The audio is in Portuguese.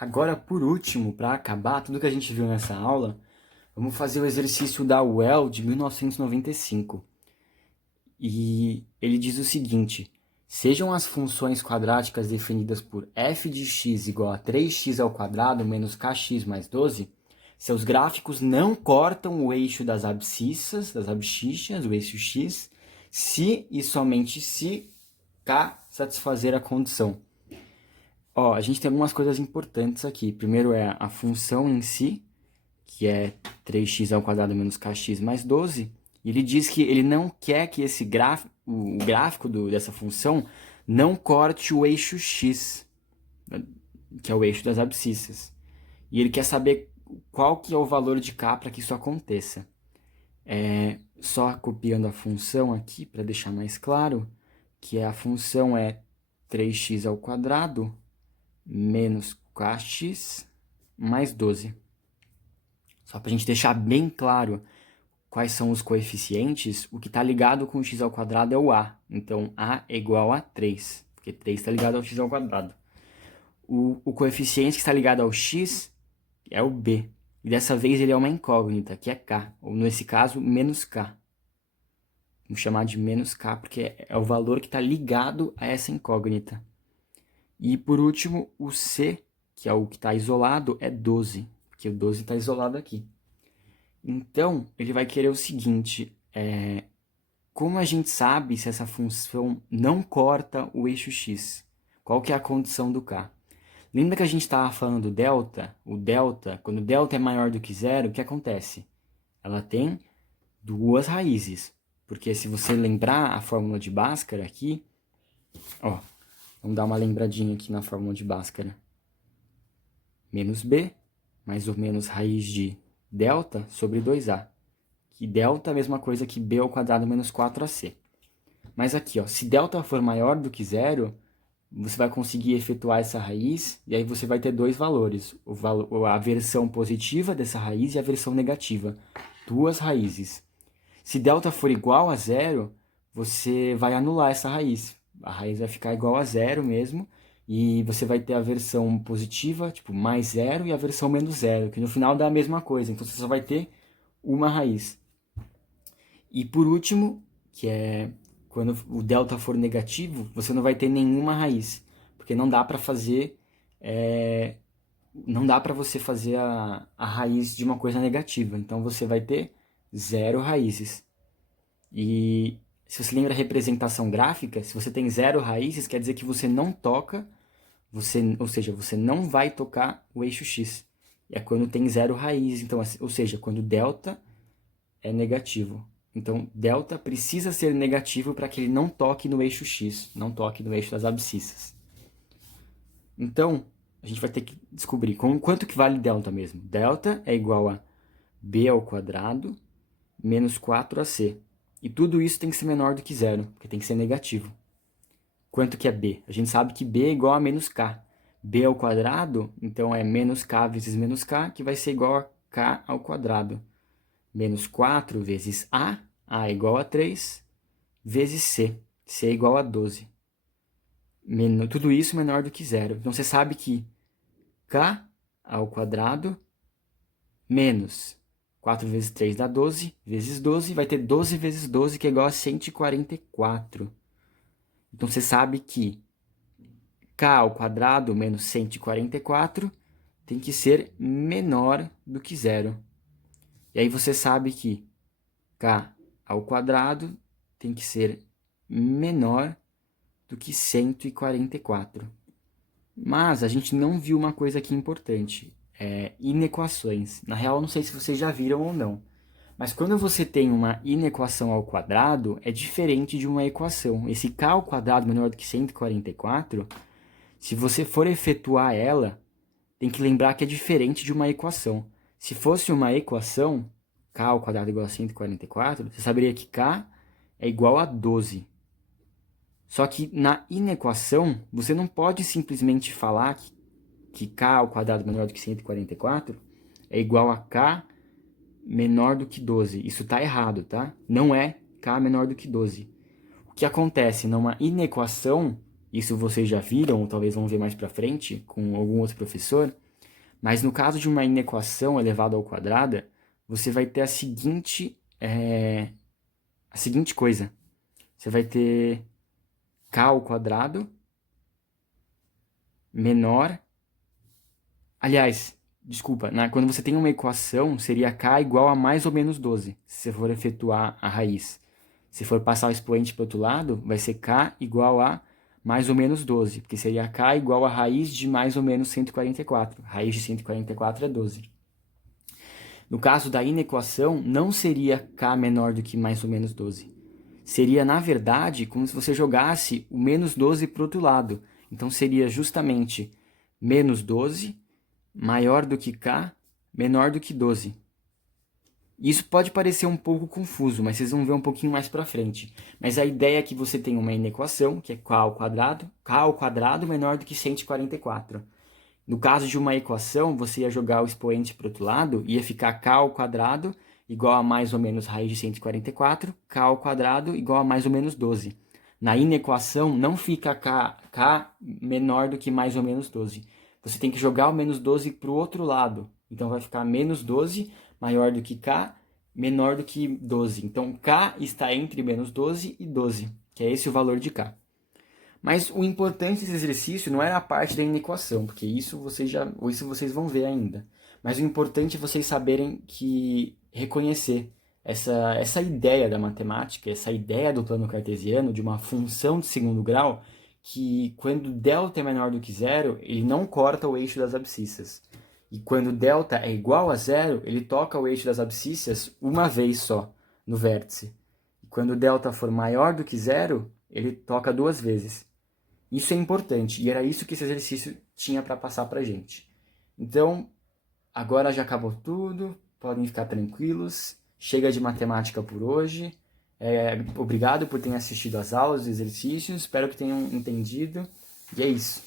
Agora, por último, para acabar tudo que a gente viu nessa aula, vamos fazer o exercício da UEL de 1995. E ele diz o seguinte: sejam as funções quadráticas definidas por f de x igual a 3x ao quadrado menos kx mais 12, seus gráficos não cortam o eixo das abscissas, o eixo x, se e somente se k satisfazer a condição. Ó, a gente tem algumas coisas importantes aqui. Primeiro é a função em si, que é 3x ao quadrado menos kx mais 12. E ele diz que ele não quer que o gráfico dessa função não corte o eixo x, que é o eixo das abscissas. E ele quer saber qual que é o valor de k para que isso aconteça. Só copiando a função aqui, para deixar mais claro, que a função é 3x ao quadrado menos kx mais 12. Só para a gente deixar bem claro quais são os coeficientes, o que está ligado com o x ao quadrado é o a. Então, a é igual a 3, porque 3 está ligado ao x ao quadrado. O coeficiente que está ligado ao x é o b. E dessa vez ele é uma incógnita, que é k. Ou nesse caso, menos k. Vamos chamar de menos k, porque é o valor que está ligado a essa incógnita. E por último, o c, que é o que está isolado, é 12, porque o 12 está isolado aqui. Então, ele vai querer o seguinte: como a gente sabe se essa função não corta o eixo x? Qual que é a condição do k? Lembra que a gente estava falando do delta? O delta, quando o delta é maior do que zero, o que acontece? Ela tem duas raízes. Porque se você lembrar a fórmula de Bhaskara aqui, ó, vamos dar uma lembradinha aqui na fórmula de Bhaskara. Menos b, mais ou menos raiz de delta sobre 2a. Que delta é a mesma coisa que b ao quadrado menos 4ac. Mas aqui, ó, se delta for maior do que zero, você vai conseguir efetuar essa raiz, e aí você vai ter dois valores. A versão positiva dessa raiz e a versão negativa. Duas raízes. Se delta for igual a zero, você vai anular essa raiz. A raiz vai ficar igual a zero mesmo, e você vai ter a versão positiva, tipo, mais zero, e a versão menos zero, que no final dá a mesma coisa. Então, você só vai ter uma raiz. E por último, que é quando o delta for negativo, você não vai ter nenhuma raiz. Porque não dá para fazer... não dá para você fazer a raiz de uma coisa negativa. Então, você vai ter zero raízes. E se você lembra a representação gráfica, se você tem zero raízes, quer dizer que você não toca, ou seja, você não vai tocar o eixo x. É quando tem zero raiz, então, ou seja, quando delta é negativo. Então, delta precisa ser negativo para que ele não toque no eixo x, não toque no eixo das abscissas. Então, a gente vai ter que descobrir quanto que vale delta mesmo. Delta é igual a b ao quadrado menos 4ac. E tudo isso tem que ser menor do que zero, porque tem que ser negativo. Quanto que é b? A gente sabe que b é igual a menos k. b ao quadrado, então é menos k vezes menos k, que vai ser igual a k ao quadrado. Menos 4 vezes a é igual a 3, vezes c é igual a 12. Tudo isso menor do que zero. Então, você sabe que k ao quadrado menos 4 vezes 3 dá 12, vezes 12, vai ter 12 vezes 12, que é igual a 144. Então, você sabe que k ao quadrado menos 144 tem que ser menor do que zero. E aí você sabe que k ao quadrado tem que ser menor do que 144. Mas a gente não viu uma coisa aqui importante, inequações. Na real, não sei se vocês já viram ou não. Mas quando você tem uma inequação ao quadrado, é diferente de uma equação. Esse k ao quadrado menor do que 144, se você for efetuar ela, tem que lembrar que é diferente de uma equação. Se fosse uma equação, k ao quadrado igual a 144, você saberia que k é igual a 12. Só que na inequação, você não pode simplesmente falar que k ao quadrado menor do que 144 é igual a k menor do que 12. Isso está errado, tá? Não é k menor do que 12. O que acontece numa inequação, isso vocês já viram, ou talvez vão ver mais para frente com algum outro professor, Mas no caso de uma inequação elevada ao quadrado, você vai ter a seguinte coisa. Você vai ter k ao quadrado menor... Aliás, desculpa, quando você tem uma equação, seria k igual a mais ou menos 12, se você for efetuar a raiz. Se for passar o expoente para o outro lado, vai ser k igual a mais ou menos 12, porque seria k igual a raiz de mais ou menos 144. Raiz de 144 é 12. No caso da inequação, não seria k menor do que mais ou menos 12. Seria, na verdade, como se você jogasse o menos 12 para o outro lado. Então, seria justamente menos 12 maior do que k, menor do que 12. Isso pode parecer um pouco confuso, mas vocês vão ver um pouquinho mais para frente. Mas a ideia é que você tem uma inequação, que é k ao quadrado menor do que 144. No caso de uma equação, você ia jogar o expoente para o outro lado, ia ficar k ao quadrado igual a mais ou menos raiz de 144, k ao quadrado igual a mais ou menos 12. Na inequação, não fica k menor do que mais ou menos 12. Você tem que jogar o menos 12 para o outro lado. Então, vai ficar menos 12 maior do que k, menor do que 12. Então, k está entre menos 12 e 12, que é esse o valor de k. Mas o importante desse exercício não era a parte da inequação, porque isso vocês vão ver ainda. Mas o importante é vocês saberem reconhecer essa ideia da matemática, essa ideia do plano cartesiano, de uma função de segundo grau, que quando delta é menor do que zero, ele não corta o eixo das abscissas. E quando delta é igual a zero, ele toca o eixo das abscissas uma vez só, no vértice. E quando delta for maior do que zero, ele toca duas vezes. Isso é importante, e era isso que esse exercício tinha para passar para a gente. Então, agora já acabou tudo, podem ficar tranquilos, chega de matemática por hoje. Obrigado por terem assistido às aulas, os exercícios, espero que tenham entendido, e é isso.